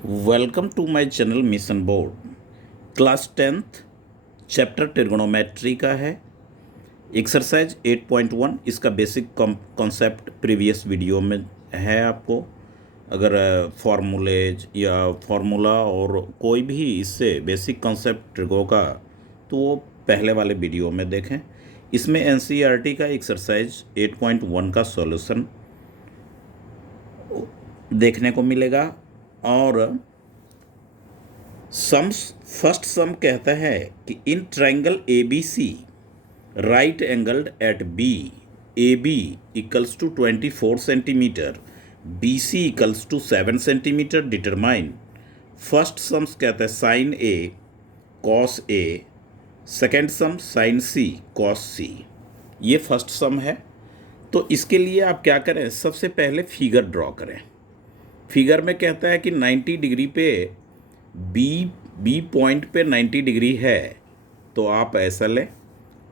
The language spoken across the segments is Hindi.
Welcome to my channel mission board. Class 10th chapter trigonometry का है। एक्सरसाइज 8.1 इसका बेसिक कॉन्सेप्ट प्रीवियस वीडियो में है। आपको अगर फार्मूलेज या फार्मूला और कोई भी इससे बेसिक कॉन्सेप्ट ट्रिगो का, तो वो पहले वाले वीडियो में देखें। इसमें एनसीईआरटी का एक्सरसाइज 8.1 का सॉल्यूशन देखने को मिलेगा। और सम्स फर्स्ट सम कहता है कि in triangle A B C right angled at B A B equals to 24 centimetre, B C equals to 7 centimetre, determine. First sums कहता है sine A cos A, second sum sine C cos C. ये फर्स्ट सम है। तो इसके लिए आप क्या करें, सबसे पहले फिगर ड्रॉ करें। फिगर में कहता है कि 90 डिग्री पे बी पॉइंट पे 90 डिग्री है, तो आप ऐसा लें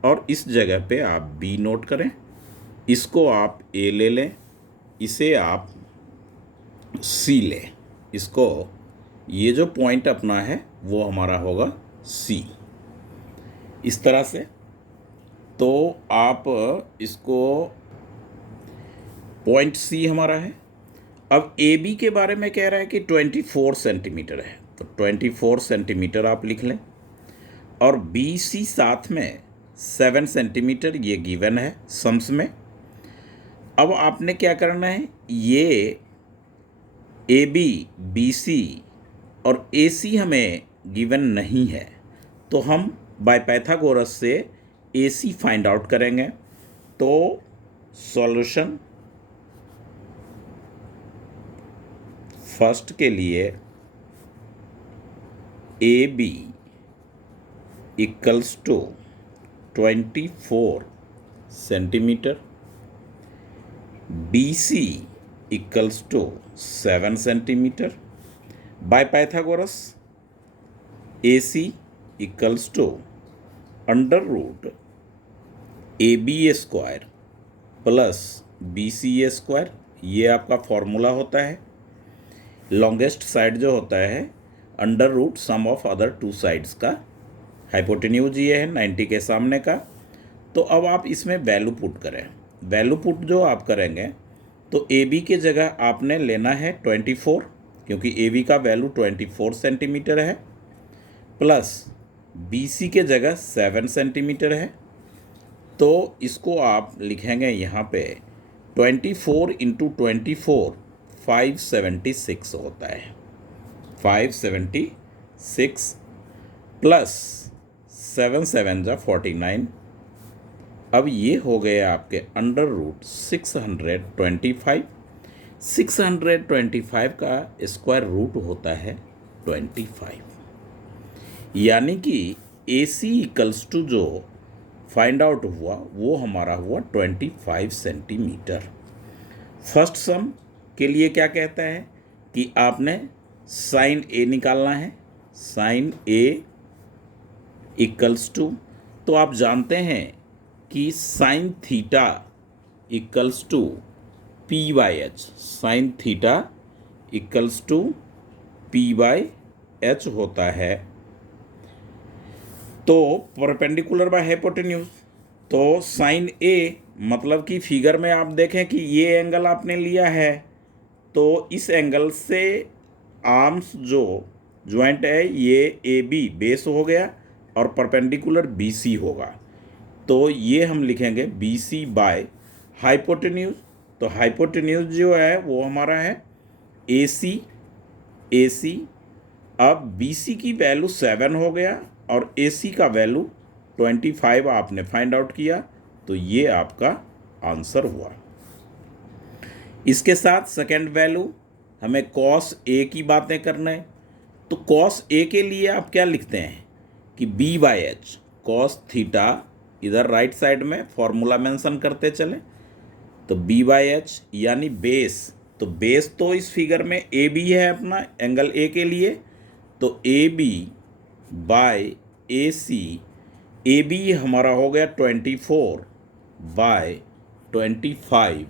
और इस जगह पे आप बी नोट करें, इसको आप ए ले लें, इसे आप सी लें, इसको ये जो पॉइंट अपना है वो हमारा होगा सी, इस तरह से। तो आप इसको पॉइंट सी हमारा है। अब ए बी के बारे में कह रहा है कि 24 सेंटीमीटर है, तो 24 सेंटीमीटर आप लिख लें, और बी सी साथ में 7 सेंटीमीटर ये गिवन है सम्स में। अब आपने क्या करना है, ये ए बी बी सी और ए सी हमें गिवन नहीं है, तो हम बाय पाइथागोरस से ए सी फाइंड आउट करेंगे। तो सॉल्यूशन फर्स्ट के लिए A B equals to 24 centimetre, B C equals to 7 centimetre, by Pythagoras A C equals to under root A B A square plus B C A square. ये आपका फॉर्मूला होता है। लॉन्गेस्ट साइड जो होता है under root sum of other two sides का, हाइपोटेन्यूज ये है 90 के सामने का। तो अब आप इसमें वैल्यू पुट करें। वैल्यू पुट जो आप करेंगे, तो ए बी के जगह आपने लेना है 24, क्योंकि ए बी का वैल्यू 24 सेंटीमीटर है, प्लस बी सी के जगह 7 सेंटीमीटर है। तो इसको आप लिखेंगे यहाँ पे 24 इंटू 24 576 होता है, 576 प्लस 7 7 जा 49। अब ये हो गए आपके अंडर रूट 625। 625 का स्क्वायर रूट होता है 25, यानी कि ए सी इक्वल्स टू जो फाइंड आउट हुआ वो हमारा हुआ 25 सेंटीमीटर। फर्स्ट सम के लिए क्या कहता है कि आपने साइन ए निकालना है। साइन ए इक्वल्स टू, तो आप जानते हैं कि sine theta equals to P by H, sine theta equals to P by H होता है। तो परपेंडिकुलर बाय हाइपोटेन्यूज, तो साइन ए मतलब कि फिगर में आप देखें कि ये एंगल आपने लिया है, तो इस एंगल से आर्म्स जो ज्वाइंट है ये ए बी बेस हो गया और परपेंडिकुलर बी सी होगा। तो ये हम लिखेंगे बी सी बाय हाइपोटेन्यूज। तो हाइपोटेन्यूज जो है वो हमारा है ए सी, ए सी। अब बी सी की वैल्यू 7 हो गया और ए सी का वैल्यू 25 आपने फाइंड आउट किया, तो ये आपका आंसर हुआ। इसके साथ सेकेंड वैल्यू हमें कॉस ए की बातें करना है। तो कॉस ए के लिए आप क्या लिखते हैं कि B by H cos theta, इधर राइट साइड में फॉर्मूला मेंशन करते चले, तो बी बाई एच यानी बेस। तो बेस तो इस फिगर में ए बी है अपना एंगल ए के लिए, तो A B by A C, A B हमारा हो गया 24 बाय 25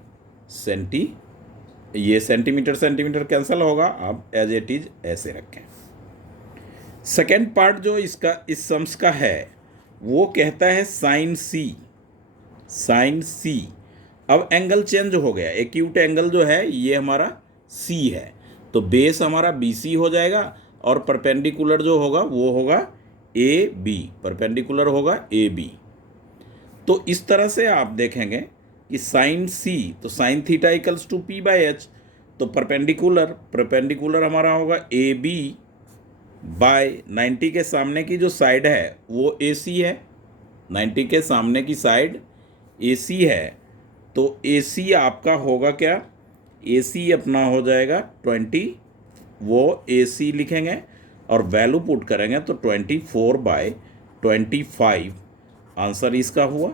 सेंटीमीटर। ये सेंटीमीटर सेंटीमीटर कैंसिल होगा, आप एज इट इज ऐसे रखें। सेकेंड पार्ट जो इसका इस सम्स का है वो कहता है साइन सी। साइन सी, अब एंगल चेंज हो गया, एक्यूट एंगल जो है ये हमारा सी है, तो बेस हमारा बी सी हो जाएगा और परपेंडिकुलर जो होगा वो होगा ए बी, परपेंडिकुलर होगा ए बी। तो इस तरह से आप देखेंगे कि साइन सी, तो sine theta equals to P by H, तो परपेंडिकुलर परपेंडिकुलर हमारा होगा ए बी बाय 90 के सामने की जो साइड है वो ए सी है, 90 के सामने की साइड ए सी है, तो ए सी आपका होगा क्या, ए सी अपना हो जाएगा 20, वो ए सी लिखेंगे और वैल्यू पुट करेंगे तो 24/25 आंसर इसका हुआ।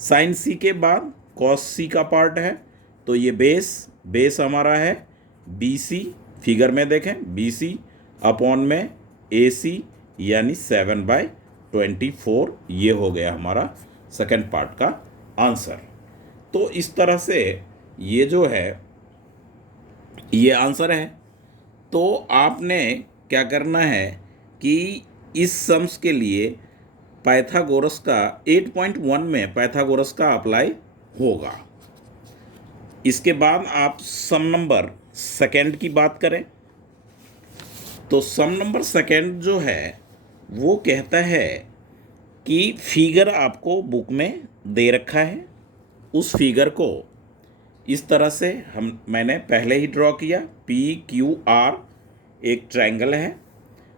साइन सी के बाद कॉस सी का पार्ट है, तो ये बेस हमारा है बी सी, फिगर में देखें बी सी अपॉन में ए सी यानी 7/24, ये हो गया हमारा सेकंड पार्ट का आंसर। तो इस तरह से ये जो है ये आंसर है। तो आपने क्या करना है कि इस सम्स के लिए पाइथागोरस का 8.1 में पाइथागोरस का अप्लाई होगा। इसके बाद आप सम नंबर सेकेंड की बात करें तो सम नंबर सेकेंड जो है वो कहता है कि फिगर आपको बुक में दे रखा है, उस फिगर को इस तरह से मैंने पहले ही ड्रॉ किया। पी क्यू आर एक ट्रायंगल है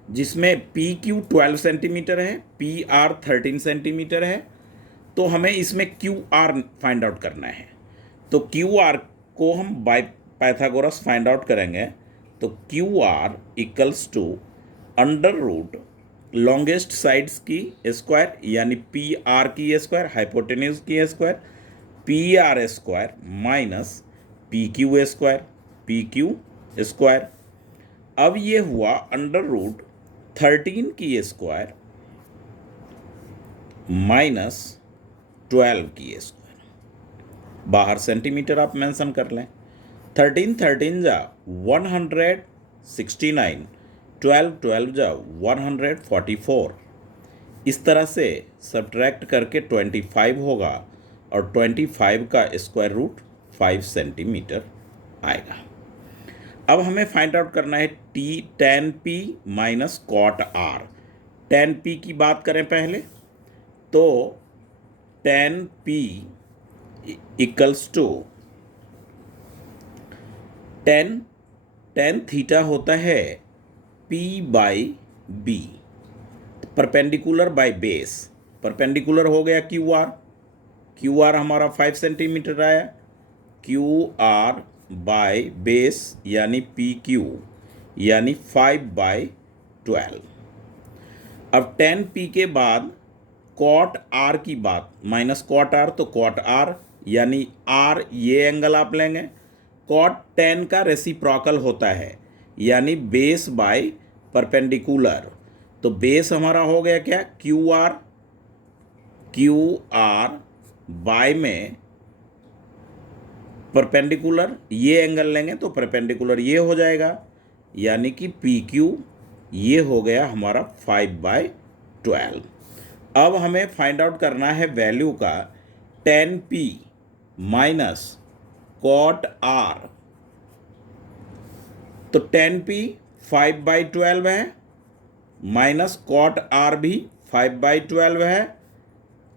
जिसमें पी क्यू 12 सेंटीमीटर है, पी आर 13 सेंटीमीटर है, तो हमें इसमें क्यू आर फाइंड आउट करना है। तो क्यू आर को हम बाय पाइथागोरस फाइंड आउट करेंगे, तो Q R equals to under root longest sides की स्क्वायर यानी पी आर की स्क्वायर, हाइपोटेन्यूज की square, P R square minus P Q square, P Q square. अब ये हुआ अंडर रूट 13 की स्क्वायर माइनस 12 की स्क्वायर, बाहर सेंटीमीटर आप मेंशन कर लें। 13 13 जा 169, 12 12 जा 144, इस तरह से सब्ट्रैक्ट करके 25 होगा और 25 का स्क्वायर रूट 5 सेंटीमीटर आएगा। अब हमें फाइंड आउट करना है tan p minus cot r। tan p की बात करें पहले, तो tan p equals to tan theta होता है p by B, perpendicular by base, perpendicular हो गया क्यू आर हमारा 5 सेंटीमीटर आया, क्यू आर बाय बेस यानी पी क्यू यानी 5/12। अब tan p के बाद कॉट r की बात, माइनस कॉट r, तो कॉट r यानी r ये एंगल आप लेंगे, कॉट tan का रेसिप्रोकल होता है यानी बेस बाय परपेंडिकुलर, तो बेस हमारा हो गया क्या क्यू आर बाय में परपेंडिकुलर ये एंगल लेंगे तो परपेंडिकुलर ये हो जाएगा यानी कि पी क्यू ये हो गया हमारा 5/12। अब हमें फाइंड आउट करना है वैल्यू का tan p minus cot r, तो tan p 5/12 है माइनस कॉट r भी 5/12 है,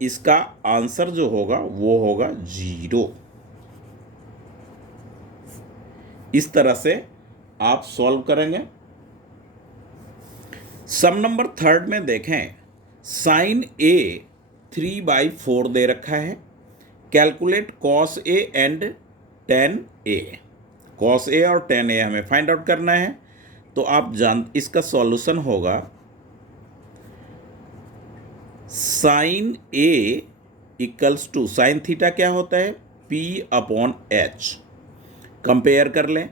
इसका आंसर जो होगा वो होगा 0। इस तरह से आप सॉल्व करेंगे। सम नंबर थर्ड में देखें, साइन ए 3/4 दे रखा है, calculate cos A and tan A. Cos A और tan ए हमें फाइंड आउट करना है, तो आप इसका सॉल्यूशन होगा sine A equals to, sine theta क्या होता है p/h, कंपेयर कर लें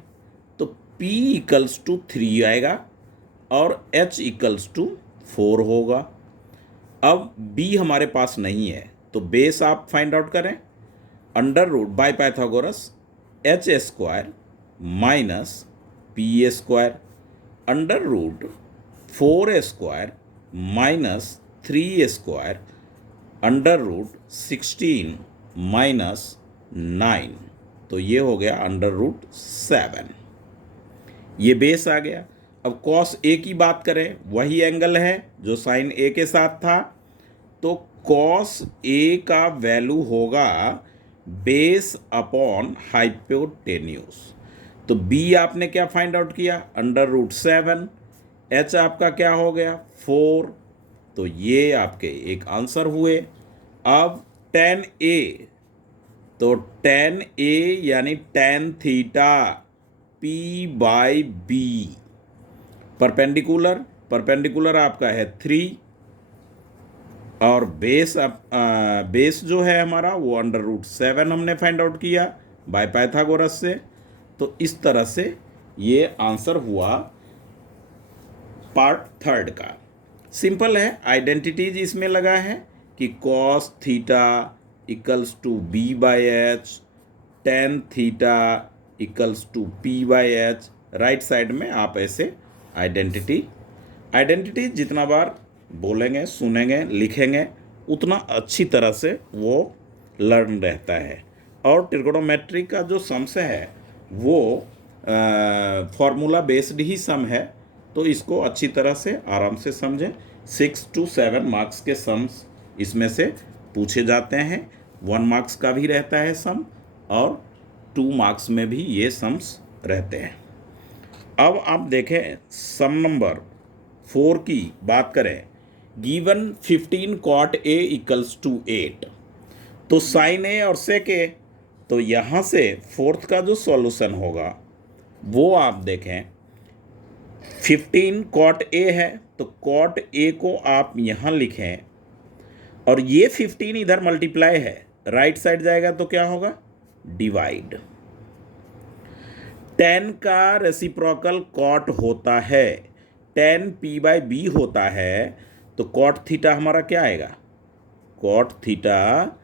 तो p इक्वल्स टू 3 आएगा और h इक्वल्स टू 4 होगा। अब b हमारे पास नहीं है तो बेस आप फाइंड आउट करें, under root by Pythagoras h² minus P square, under root 4 square minus 3 square, under root 16 minus 9, तो ये हो गया अंडर रूट 7। ये बेस आ गया। अब कॉस ए की बात करें, वही एंगल है जो साइन ए के साथ था, तो कॉस ए का वैल्यू होगा बेस अपॉन हाइपोटेन्यूज। तो बी आपने क्या फाइंड आउट किया, अंडर रूट 7, एच आपका क्या हो गया 4, तो ये आपके एक आंसर हुए। अब टेन ए, तो टेन ए यानी tan theta P by B, perpendicular आपका है 3, और बेस जो है हमारा वो अंडर रूट 7 हमने फाइंड आउट किया बाय पाइथागोरस से। तो इस तरह से ये आंसर हुआ पार्ट थर्ड का। सिंपल है, आइडेंटिटीज इसमें लगा है कि cos theta equals to B by H, tan theta equals to P by H. Right side में आप ऐसे आइडेंटिटी जितना बार बोलेंगे, सुनेंगे, लिखेंगे, उतना अच्छी तरह से वो लर्न रहता है। और ट्रिगोनोमेट्री का जो सम्स है वो फॉर्मूला बेस्ड ही सम है, तो इसको अच्छी तरह से आराम से समझें। 6 to 7 मार्क्स के सम्स इसमें से पूछे जाते हैं। 1 मार्क्स का भी रहता है सम, और 2 मार्क्स में भी ये सम्स रहते हैं। अब आप देखें सम नंबर 4 की बात करें। Given 15 cot A equals to 8, तो साइन ए और सेक ए, तो यहाँ से फोर्थ का जो सॉल्यूशन होगा वो आप देखें। 15 कॉट ए है, तो कॉट ए को आप यहाँ लिखें, और ये 15 इधर मल्टीप्लाई है, राइट साइड जाएगा तो क्या होगा, डिवाइड। 10 का रेसिप्रोकल कॉट होता है, 10 पी बाई बी होता है, तो कॉट थीटा हमारा क्या आएगा, कॉट थीटा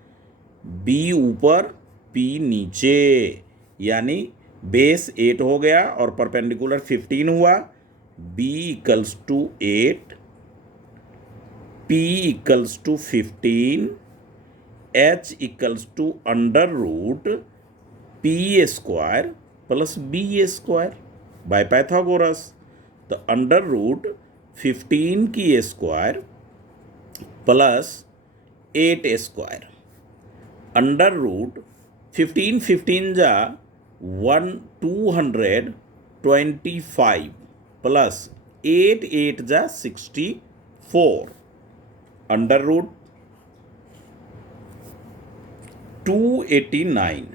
बी ऊपर पी नीचे, यानी बेस 8 हो गया और परपेंडिकुलर 15 हुआ। B equals to 8, P equals to 15, H equals to under root P square plus B square by Pythagoras. तो अंडर रूट 15 की square plus 8 square, under root 15 जा 225 प्लस 8 जा 64, अंडर रूट 289।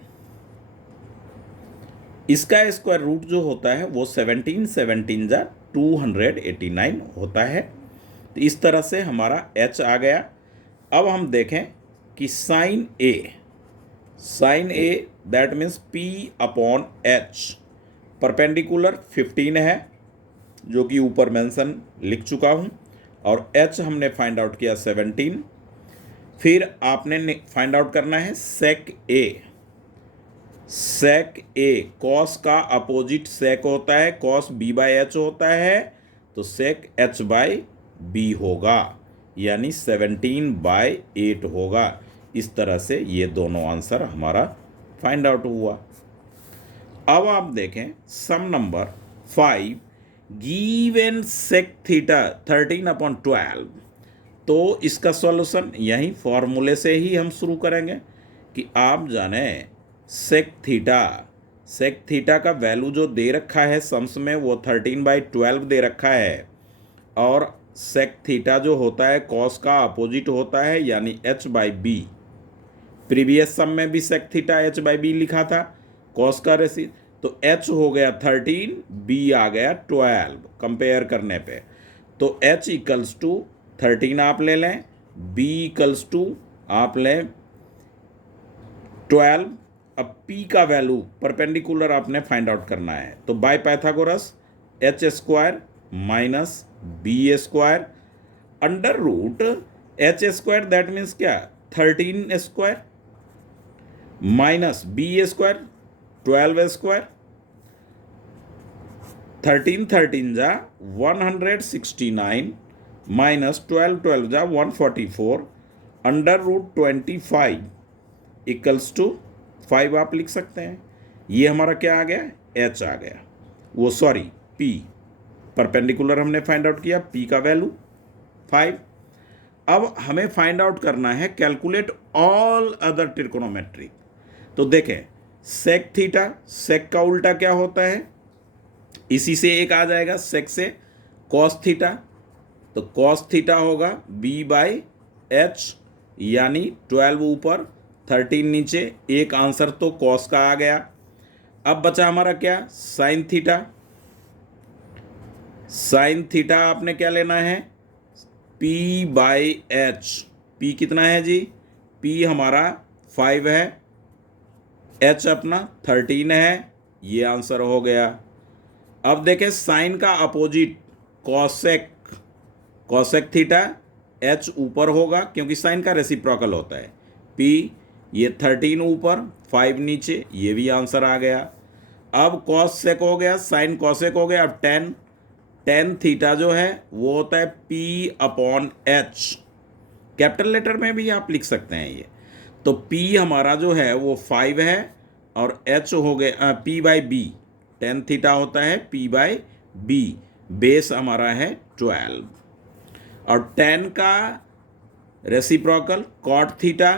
इसका स्क्वायर रूट जो होता है वो 17 जा 289 होता है। तो इस तरह से हमारा h आ गया। अब हम देखें कि sine A that means p upon h, perpendicular 15 है जो कि ऊपर मेंशन लिख चुका हूँ, और h हमने फाइंड आउट किया 17। फिर आपने फाइंड आउट करना है सेक ए, कॉस का अपोजिट सेक होता है, कॉस बी बाई एच होता है, तो सेक एच बाई बी होगा, यानी 17/8 होगा। इस तरह से ये दोनों आंसर हमारा फाइंड आउट हुआ। अब आप देखें सम नंबर 5, गिवन सेक थीटा 13/12, तो इसका सॉल्यूशन यही फॉर्मूले से ही हम शुरू करेंगे कि आप जाने सेक थीटा का वैल्यू जो दे रखा है सम्स में वो 13/12 दे रखा है, और सेक थीटा जो होता है कॉस का अपोजिट होता है, यानी h by B. Previous sum में भी sec theta h by B लिखा था, कॉस का रेसी, तो h हो गया 13, b आ गया 12 कंपेयर करने पे, तो h इक्वल्स टू 13 आप ले लें, b इक्वल्स टू आप लें 12। अब p का वैल्यू परपेंडिकुलर आपने फाइंड आउट करना है, तो by Pythagoras h square minus B square under root h square, that means क्या 13 square minus B square 12 square, 13 13 जा 169 माइनस 12 12 जा 144 अंडर रूट 25 इक्वल्स टू 5 आप लिख सकते हैं। ये हमारा क्या आ गया, एच आ गया, वो सॉरी पी, परपेंडिकुलर हमने फाइंड आउट किया, पी का वैल्यू 5। अब हमें फाइंड आउट करना है कैलकुलेट ऑल अदर ट्रिकोनोमेट्री। तो देखें सेक थीटा, सेक का उल्टा क्या होता है, इसी से एक आ जाएगा सेक से कॉस थीटा, तो कॉस थीटा होगा बी बाई एच, यानी 12 ऊपर 13 नीचे, एक आंसर तो कॉस का आ गया। अब बचा हमारा क्या, साइन थीटा। साइन थीटा आपने क्या लेना है, पी बाई एच। पी कितना है जी, पी हमारा 5 है, एच अपना 13 है, ये आंसर हो गया। अब देखें साइन का opposite cosec, cosec theta H ऊपर होगा क्योंकि साइन का रेसिप्रोकल होता है, पी ये 13 ऊपर 5 नीचे, ये भी आंसर आ गया। अब कॉसेक हो गया, साइन कॉसेक हो गया। अब टेन थीटा जो है वो होता है P upon H, capital letter में भी आप लिख सकते हैं ये। तो पी हमारा जो है वो 5 है और एच हो गया P by B, tan theta होता है पी बाई बी, बेस हमारा है 12 और टेन का रेसिप्रोकल कॉट थीटा,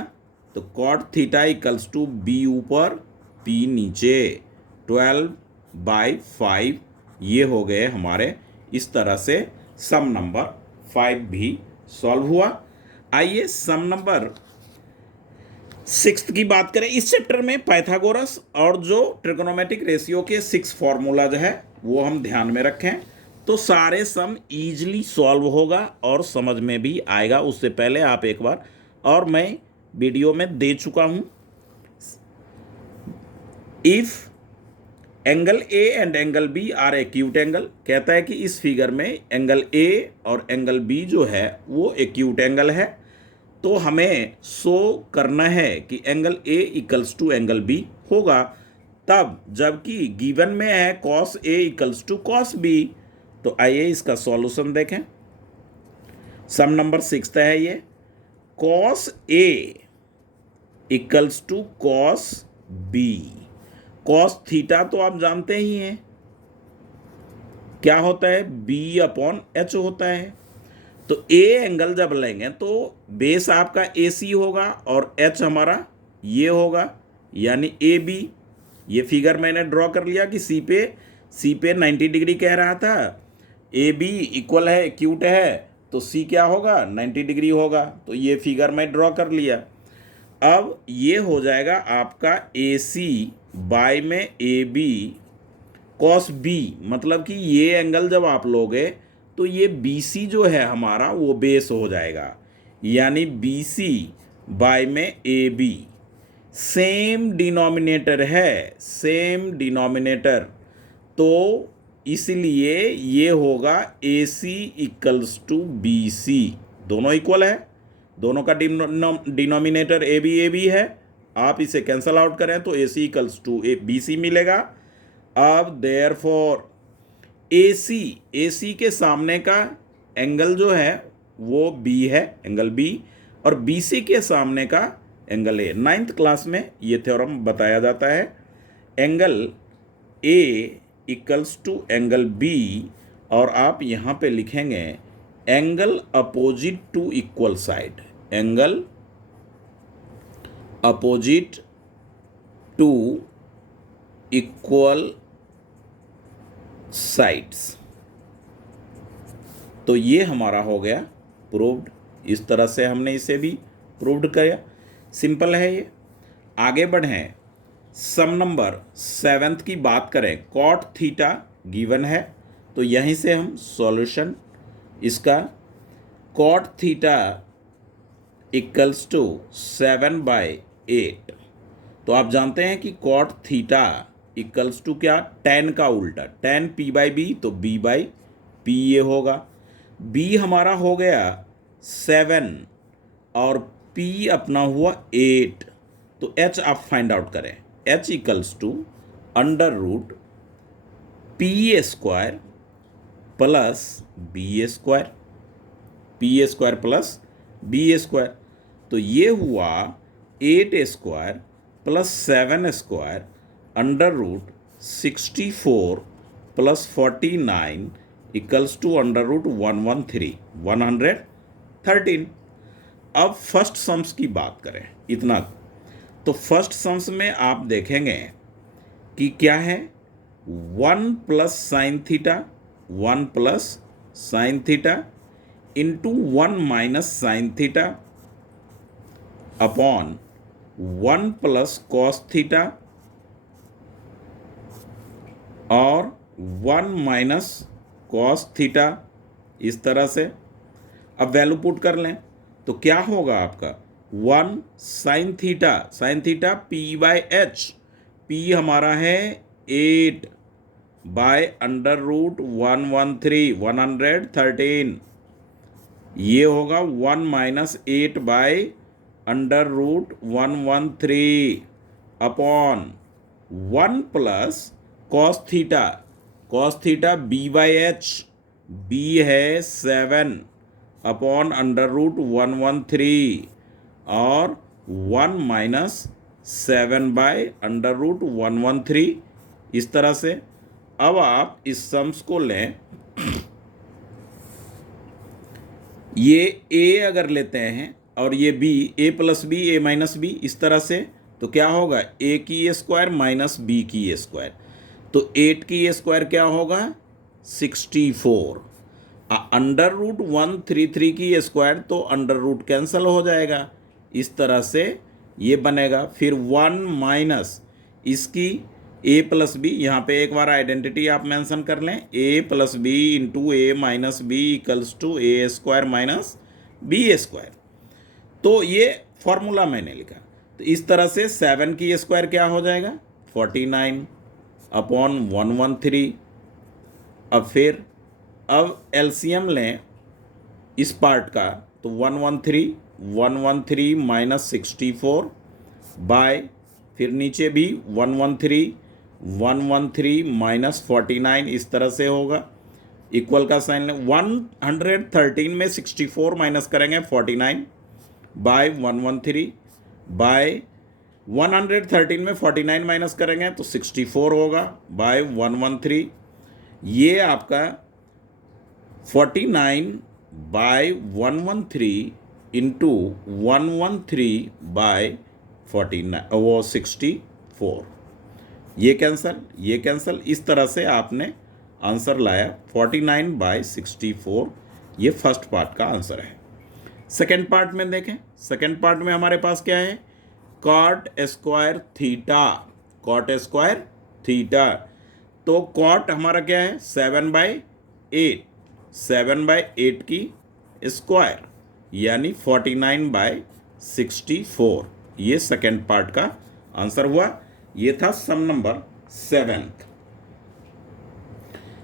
तो cot theta equals to B ऊपर पी नीचे, 12/5, ये हो गए हमारे। इस तरह से सम नंबर 5 भी सॉल्व हुआ। आइए सम नंबर 6 की बात करें। इस चैप्टर में पाइथागोरस और जो ट्रिगोनोमेट्रिक रेशियो के 6 फॉर्मूला जो है वो हम ध्यान में रखें, तो सारे सम इजीली सॉल्व होगा और समझ में भी आएगा। उससे पहले आप एक बार, और मैं वीडियो में दे चुका हूं, if angle A and angle B are acute angle, कहता है कि इस फिगर में एंगल ए और एंगल बी जो है वो एक्यूट एंगल है, तो हमें शो करना है कि angle A equals to angle B होगा तब जबकि गिवन में है cos A equals to cos B. तो आइए इसका सॉल्यूशन देखें। सम नंबर 6 है ये, cos A equals to cos B. Cos theta तो आप जानते ही हैं क्या होता है, बी अपॉन एच होता है। तो ए एंगल जब लेंगे तो बेस आपका ए सी होगा और एच हमारा ये होगा, यानी ए बी। ये फिगर मैंने ड्रॉ कर लिया कि सी पे 90 डिग्री कह रहा था, ए बी इक्वल है एक्यूट है, तो सी क्या होगा 90 डिग्री होगा, तो ये फिगर मैं ड्रॉ कर लिया। अब ये हो जाएगा आपका ए सी बाय में ए बी कॉस बी, मतलब कि ये एंगल जब आप लोगे तो ये बी सी जो है हमारा वो बेस हो जाएगा, यानी बी सी बाय में ए बी, सेम डिनोमिनेटर है, सेम डिनोमिनेटर, तो इसलिए ये होगा ए C equals to B C. दोनों इक्वल है, दोनों का डिनोमिनेटर ए बी है, आप इसे कैंसल आउट करें तो ए C equals to B C मिलेगा। अब देयरफॉर ए सी के सामने का एंगल जो है वो बी है, एंगल बी, और बी सी के सामने का एंगल ए। 9th क्लास में ये थ्योरम बताया जाता है, angle A equals to angle B, और आप यहाँ पे लिखेंगे angle opposite to equal side, angle opposite to equal sides. तो ये हमारा हो गया प्रूव्ड। इस तरह से हमने इसे भी प्रूव्ड किया, सिंपल है ये। आगे बढ़ें, सम नंबर 7 की बात करें। कॉट थीटा गिवन है, तो यहीं से हम सॉल्यूशन इसका, कॉट थीटा इक्वल्स टू 7/8। तो आप जानते हैं कि कॉट थीटा इक्वल्स टू क्या, टेन का उल्टा, टेन पी बाई बी, तो बी बाई पी ये होगा। बी हमारा हो गया 7 और पी अपना हुआ 8, तो एच आप फाइंड आउट करें, H equals to under root P A square plus B A square, P A square plus B A square. तो ये हुआ 8 square plus 7 square under root 64 plus 49 equals to under root 113। अब फर्स्ट सम्स की बात करें इतना, तो फर्स्ट सम्स में आप देखेंगे कि क्या है, 1 plus sine theta, 1 plus sine theta into 1 minus sine theta upon 1 plus cos theta और 1 माइनस कॉस थीटा, इस तरह से। अब वैल्यू पुट कर लें तो क्या होगा आपका 1 sine theta, sine theta P by H, P हमारा है 8 बाय अंडर रूट 113 ये होगा 1 minus 8 by under root 113 upon 1 plus cos theta B by H, B है 7 अपॉन अंडर रूट 113 और 1 माइनस 7 बाय अंडर रूट 113, इस तरह से। अब आप इस सम्स को लें, ये a अगर लेते हैं और ये b, a plus B a minus B, इस तरह से, तो क्या होगा a की ए स्क्वायर माइनस b की ए स्क्वायर, तो 8 की ए स्क्वायर क्या होगा 64, अंडर रूट 133 की ए स्क्वायर, तो अंडर रूट कैंसिल हो जाएगा, इस तरह से ये बनेगा। फिर 1 माइनस इसकी a प्लस बी, यहाँ पे एक बार आइडेंटिटी आप मेंशन कर लें, a plus B into A minus B equals to A square minus B A square, तो ये फॉर्मूला मैंने लिखा। तो इस तरह से 7 की स्क्वायर क्या हो जाएगा 49 अपॉन 113। अब फिर अब एलसीएम लें इस पार्ट का, तो 113 माइनस 64 बाय, फिर नीचे भी 113 माइनस 49, इस तरह से होगा, इक्वल का साइन लें। 113 में 64 माइनस करेंगे 49 बाय 113 बाय 113 में 49 माइनस करेंगे तो 64 होगा बाय 113, ये आपका 49 बाय 113 इंटू 113 बाय 49 वो 64, ये कैंसल, इस तरह से आपने आंसर लाया 49 बाय 64। ये फर्स्ट पार्ट का आंसर है। सेकेंड पार्ट में देखें, सेकेंड पार्ट में हमारे पास क्या है, कॉट स्क्वायर थीटा, तो कॉट हमारा क्या है 7/8, 7/8 की स्क्वायर यानी 49 बाय 64, ये सेकेंड पार्ट का आंसर हुआ। ये था सम नंबर 7।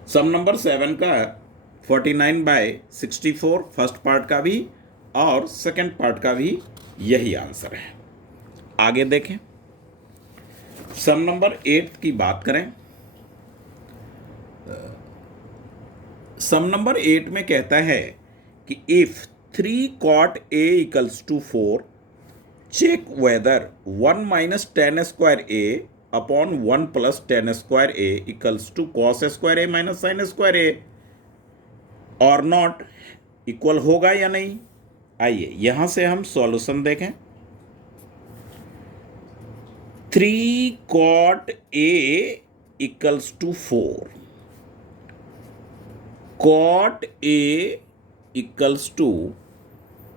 सम नंबर 7 का 49 बाय 64 फर्स्ट पार्ट का भी और सेकेंड पार्ट का भी यही आंसर है। आगे देखें, सम नंबर 8 की बात करें। सम नंबर 8 में कहता है कि if 3 cot a equals to 4, check whether 1 minus 10 square a upon 1 plus 10 square a equals to cos square a minus sine square a और नॉट, इक्वल होगा या नहीं। आइए यहां से हम सॉल्यूशन देखें। 3 cot a equals to 4, cot a equals to,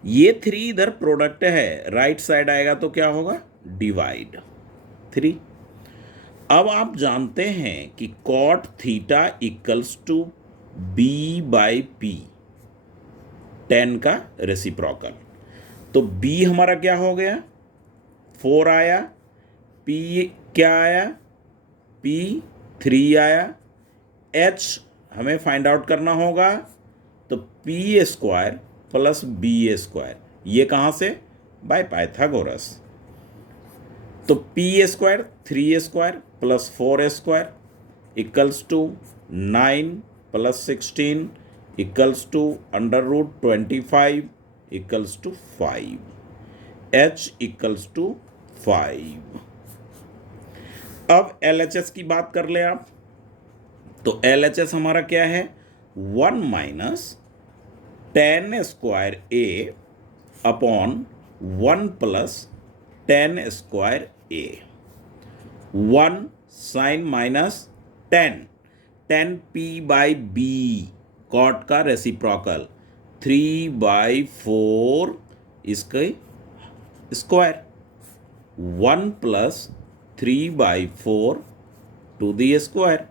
ये 3 इधर प्रोडक्ट है, राइट साइड आएगा तो क्या होगा डिवाइड 3। अब आप जानते हैं कि cot theta equals to b by P, 10 का रेसिप्रोकल, तो b हमारा क्या हो गया 4 आया, p क्या आया p 3 आया, h हमें फाइंड आउट करना होगा, तो P square plus B square, ये कहाँ से बाय पाइथागोरस, तो P square 3 square plus 4 square equals to 9 plus 16 equals to √25 equals to 5, h equals to 5। अब LHS की बात कर ले आप, तो LHS हमारा क्या है, 1 minus tan square a upon 1 plus tan square a। 1 sine minus tan, tan p by b cot का रेसिप्रोकल 3/4 इसके square, 1 plus 3/4 to the square,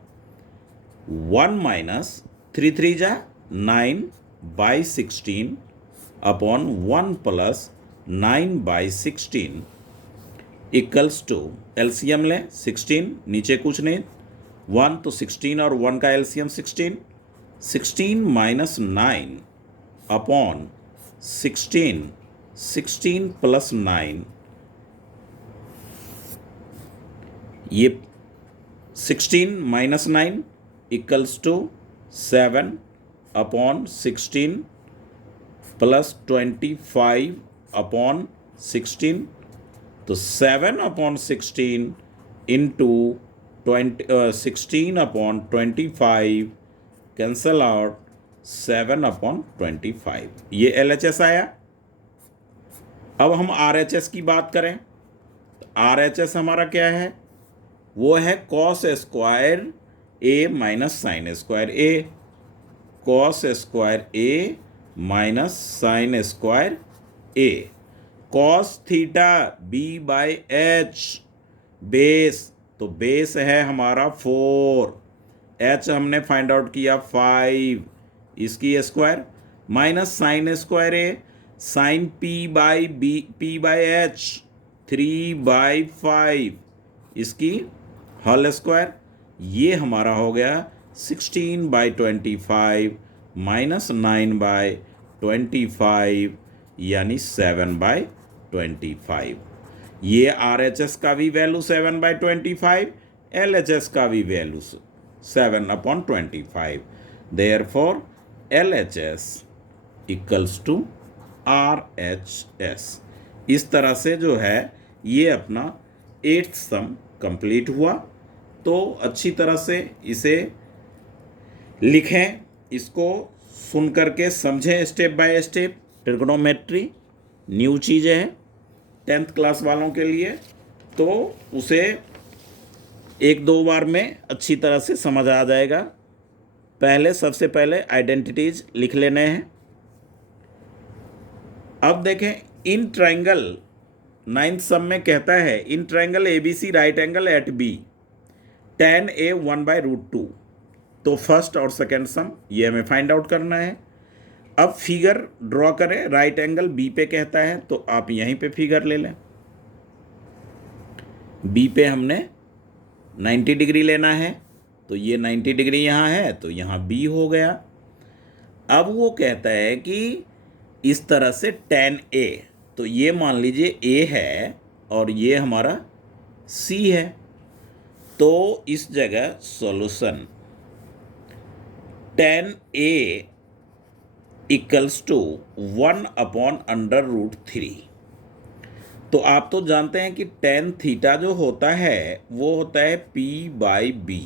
1 minus 3 जा 9/16 upon 1 plus 9/16 equals to, LCM लें 16, नीचे कुछ नहीं 1 तो 16 और 1 का एलसीएम 16, 16 माइनस 9 अपॉन 16, 16 प्लस 9, ये 16 minus 9 equals to 7 upon 16 plus 25 upon 16, तो 7 upon 16 into 16 upon 25 cancel out 7 upon 25, ये LHS आया। अब हम RHS की बात करें, तो RHS हमारा क्या है, वो है cos square a minus sine square a, cos square a minus sine square a, cos theta b/h, base, तो बेस है हमारा 4, h हमने फाइंड आउट किया 5, इसकी square minus sine square a, sine p/h 3/5 इसकी होल स्क्वायर, ये हमारा हो गया 16/25 माइनस 9/25 यानी 7/25। ये RHS का भी वैल्यू 7/25, LHS का भी value 7/25, therefore LHS equals to RHS। इस तरह से जो है ये अपना 8th सम कंप्लीट हुआ। तो अच्छी तरह से इसे लिखें, इसको सुन करके समझें step by step. Trigonometry new चीज़ें हैं 10th क्लास वालों के लिए, तो उसे 1-2 बार में अच्छी तरह से समझ आ जाएगा। सबसे पहले आइडेंटिटीज लिख लेने हैं। अब देखें, इन ट्रायंगल 9th सम में कहता है, in triangle ABC right angle at B tan A 1/√2। तो फर्स्ट और सेकंड सम ये हमें फाइंड आउट करना है। अब फिगर ड्रॉ करें, राइट एंगल B पे कहता है, तो आप यहीं पे फिगर ले लें। B पे हमने 90 डिग्री लेना है, तो ये 90 डिग्री यहाँ है, तो यहाँ B हो गया। अब वो कहता है कि इस तरह से tan A, तो ये मान लीजिए A है और ये हमारा C है, तो इस जगह solution tan A equals to 1/√3। तो आप तो जानते हैं कि tan थीटा जो होता है वो होता है p/b,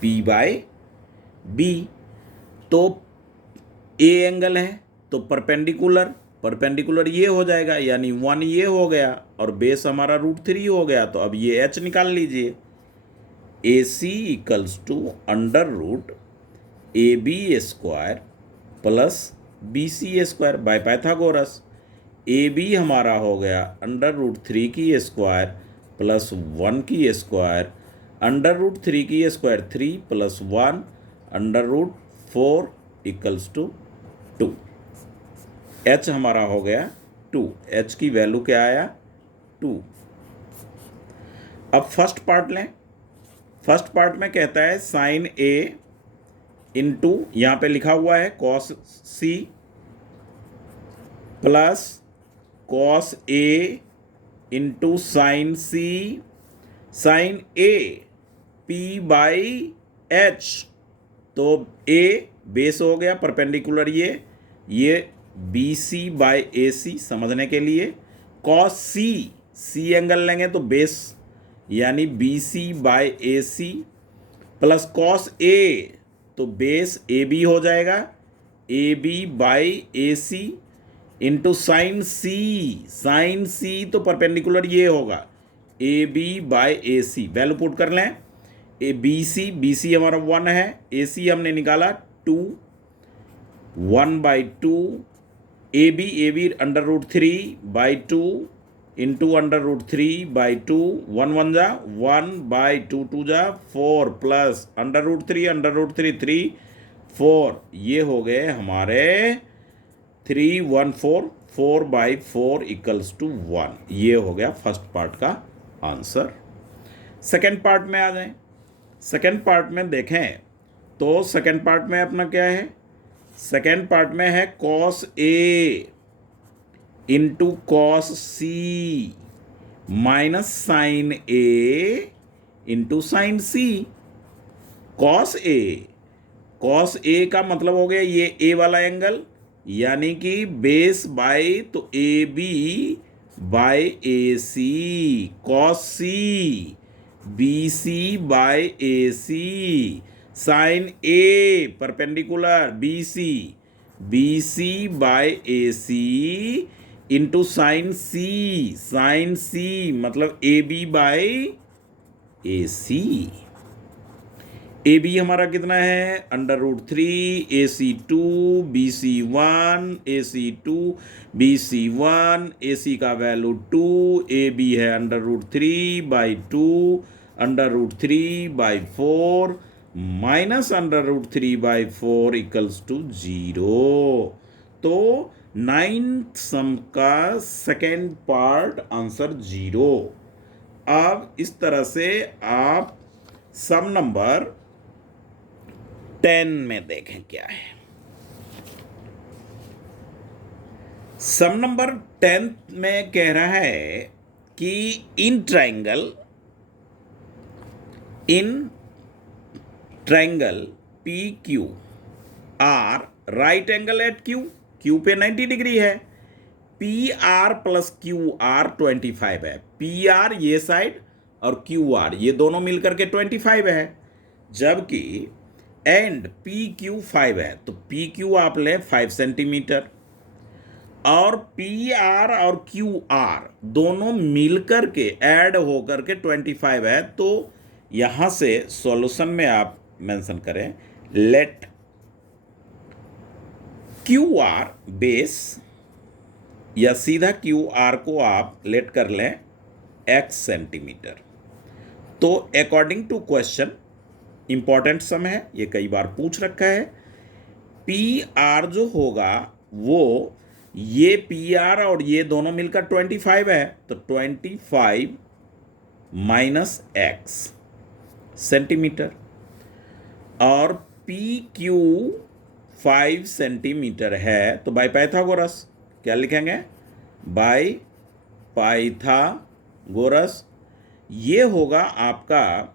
p/b। तो A एंगल है तो परपेंडिकुलर ये हो जाएगा, यानी 1 ये हो गया और बेस हमारा √3 हो गया। तो अब ये h निकाल लीजिए, AC equals to √AB² plus BC² by Pythagoras. AB हमारा हो गया √3 की स्क्वायर प्लस 1 की स्क्वायर, √3 की square 3 plus 1 √4 equals to 2। h हमारा हो गया 2, h की वैल्यू क्या आया 2। अब फर्स्ट पार्ट लें। फर्स्ट पार्ट में कहता है साइन A इंटू, यहाँ पे लिखा हुआ है cos C plus cos A into sine C, sine A p/h H, तो ए बेस हो गया परपेंडिकुलर, ये बी सी बाय ए सी समझने के लिए। कॉस सी, सी एंगल लेंगे तो बेस यानी B C by A C, plus cos A तो बेस ए बी हो जाएगा, A B by A C, into sine C, sine C तो परपेंडिकुलर ये होगा A B by A C, value put कर लें। ए बी सी हमारा 1 है, ए सी हमने निकाला 2, 1/2, ए बी √3/2 इंटू √3/2, 1 1 जा 1/2, 2 जा 4 प्लस √3 3 4, ये हो गए हमारे 314, 4/4 = 1। ये हो गया फर्स्ट पार्ट का आंसर। सेकेंड पार्ट में आ जाएं। सेकेंड पार्ट में देखें तो सेकेंड पार्ट में अपना क्या है, सेकेंड पार्ट में है cos A into cos C minus sign A into sine C. Cos A का मतलब हो गया ये ए वाला एंगल, यानी कि बेस बाय तो A B by A C, cos C B C by A C, sine A perpendicular B C by A C into sine C मतलब A B by A C. A B हमारा कितना है √3, ए सी 2, बी सी 1, ए सी 2, बी सी 1, ए सी का वैल्यू 2, ए बी है √3/2, √3/4 माइनस √3/4 = 0। तो 9th सम का सेकेंड पार्ट आंसर 0। अब इस तरह से आप सम नंबर 10 में देखें क्या है। सम नंबर 10 में कह रहा है कि in triangle P Q R right angle at Q पे 90 डिग्री है, P R plus Q R 25 है, पी आर ये साइड और क्यू आर ये दोनों मिलकर के 25 है, जबकि एंड पी क्यू 5 है, तो पी क्यू आप लें 5 सेंटीमीटर और पी आर और क्यू आर दोनों मिलकर के ऐड होकर के 25 है। तो यहां से सॉल्यूशन में आप मेंशन करें लेट क्यू आर बेस, या सीधा क्यू आर को आप लेट कर लें x सेंटीमीटर। तो अकॉर्डिंग टू क्वेश्चन इंपॉर्टेंट सम है, ये कई बार पूछ रखा है, पी आर जो होगा वो ये पी आर और ये दोनों मिलकर 25 है, तो 25 माइनस x सेंटीमीटर, और पी क्यू 5 सेंटीमीटर है, तो बाय पाइथागोरस क्या लिखेंगे, बाय पाइथागोरस ये होगा आपका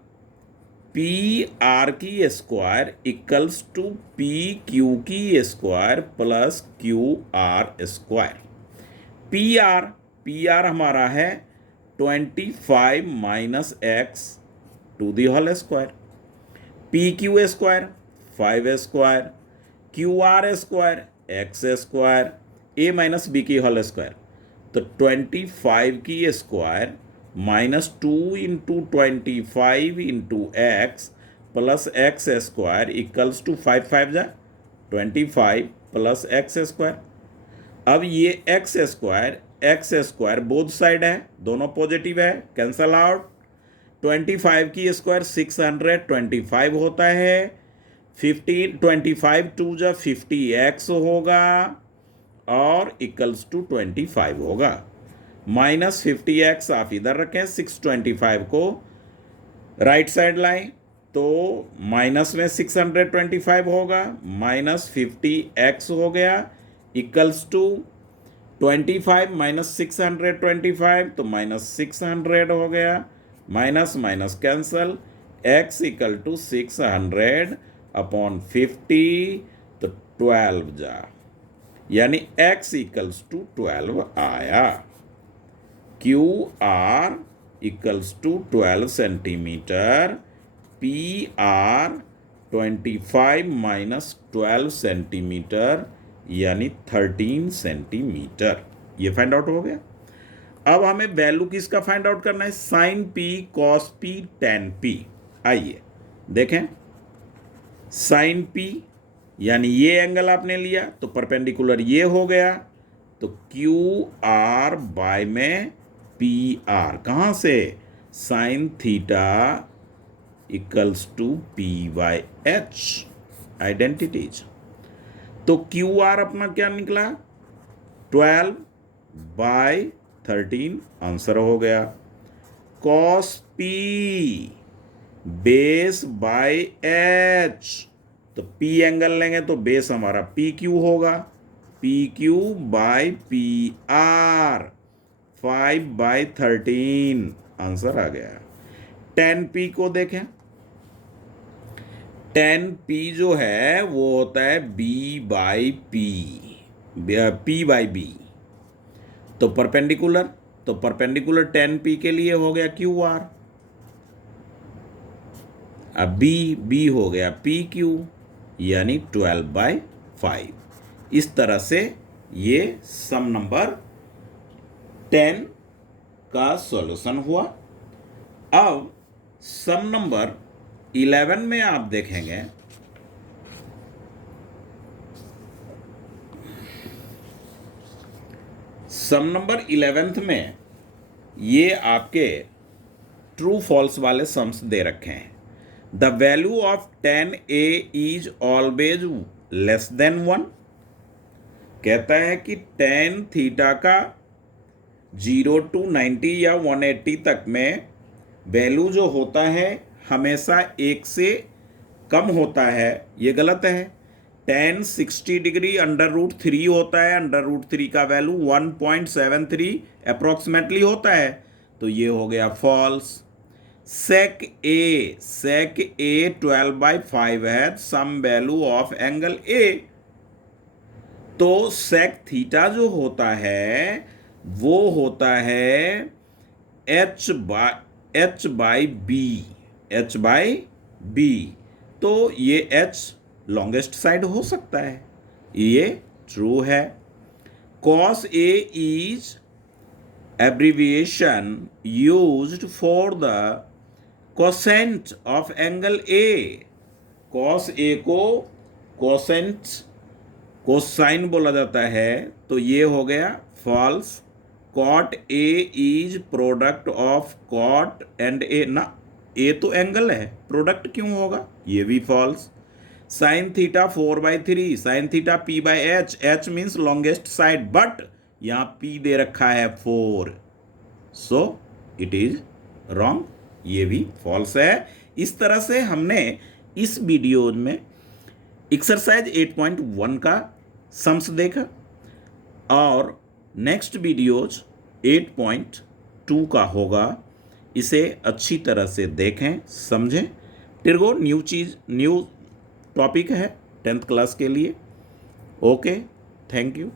पी आर की square equals to P Q की square plus Q R square. P R हमारा है 25 minus x to the whole square, P Q square 5 square, Q R square x square, a minus B की होल स्क्वायर, तो 25 की square -2 × 25 × x plus x square equals to 5 5 जा 25 प्लस x स्क्वायर। अब ये x स्क्वायर बोथ साइड है, दोनों पॉजिटिव है, कैंसल आउट। 25 की स्क्वायर 625 होता है, 25 2 जा 50x होगा और इक्वल्स टू 25 होगा, माइनस 50x आप इधर रखें, 625 को राइट साइड लाएं तो माइनस में 625 होगा, माइनस 50x हो गया इक्वल्स टू 25 माइनस 625 तो -600 हो गया, minus minus cancel, x equal to 600 upon 50, तो 12 जा, यानी x इक्वल्स टू 12 आया। Q R equals to 12 centimetre, P R 25 minus 12 centimetre यानी 13 सेंटीमीटर। ये फाइंड आउट हो गया। अब हमें वैल्यू किसका फाइंड आउट करना है? Sine P, cos P, tan P. आइए देखें, साइन पी यानी ये एंगल आपने लिया तो परपेंडिकुलर ये हो गया, तो क्यू आर बाय में पी आर, कहाँ से? Sine theta equals to P by H, identities. तो क्यू आर अपना क्या निकला? 12 बाय 13, आंसर हो गया। Cos P base by H, तो पी एंगल लेंगे तो बेस हमारा पी क्यू होगा, P Q by P R, 5 by 13, answer आ गया। 10p को देखें, 10p जो है वो होता है b by P, p by B, तो परपेंडिकुलर, तो परपेंडिकुलर 10p के लिए हो गया क्यू आर। अब b हो गया पी क्यू, यानी 12 बाई 5। इस तरह से ये सम नंबर 10 का सॉल्यूशन हुआ। अब सम नंबर 11 में आप देखेंगे, सम नंबर 11 में ये आपके ट्रू फॉल्स वाले सम्स दे रखे हैं। The value of 10a is always less than 1। कहता है कि टेन थीटा का 0 to 90 या 180 तक में वैल्यू जो होता है हमेशा 1 से कम होता है। ये गलत है। tan 60 डिग्री √3 होता है, √3 का वैल्यू 1.73 अप्रोक्सीमेटली होता है, तो ये हो गया फॉल्स। सेक ए 12 बाई 5 है sum value of angle A, तो सेक थीटा जो होता है वो होता है एच बाई बी, तो ये एच लॉन्गेस्ट साइड हो सकता है, ये ट्रू है। Cos A is abbreviation used for the cosine of angle A। cos A को कोसाइन बोला जाता है, तो ये हो गया false. cot A is product of cot and A, ना A तो एंगल है, प्रोडक्ट क्यों होगा? ये भी false. Sine theta 4/3, sine theta P by H means longest side, but यहाँ P दे रखा है 4, सो इट इज रॉन्ग, ये भी फॉल्स है। इस तरह से हमने इस वीडियो में एक्सरसाइज 8.1 का सम्स देखा, और नेक्स्ट वीडियोज 8.2 का होगा। इसे अच्छी तरह से देखें, समझें। टिर्गो न्यू टॉपिक है 10th क्लास के लिए। Okay, thank you.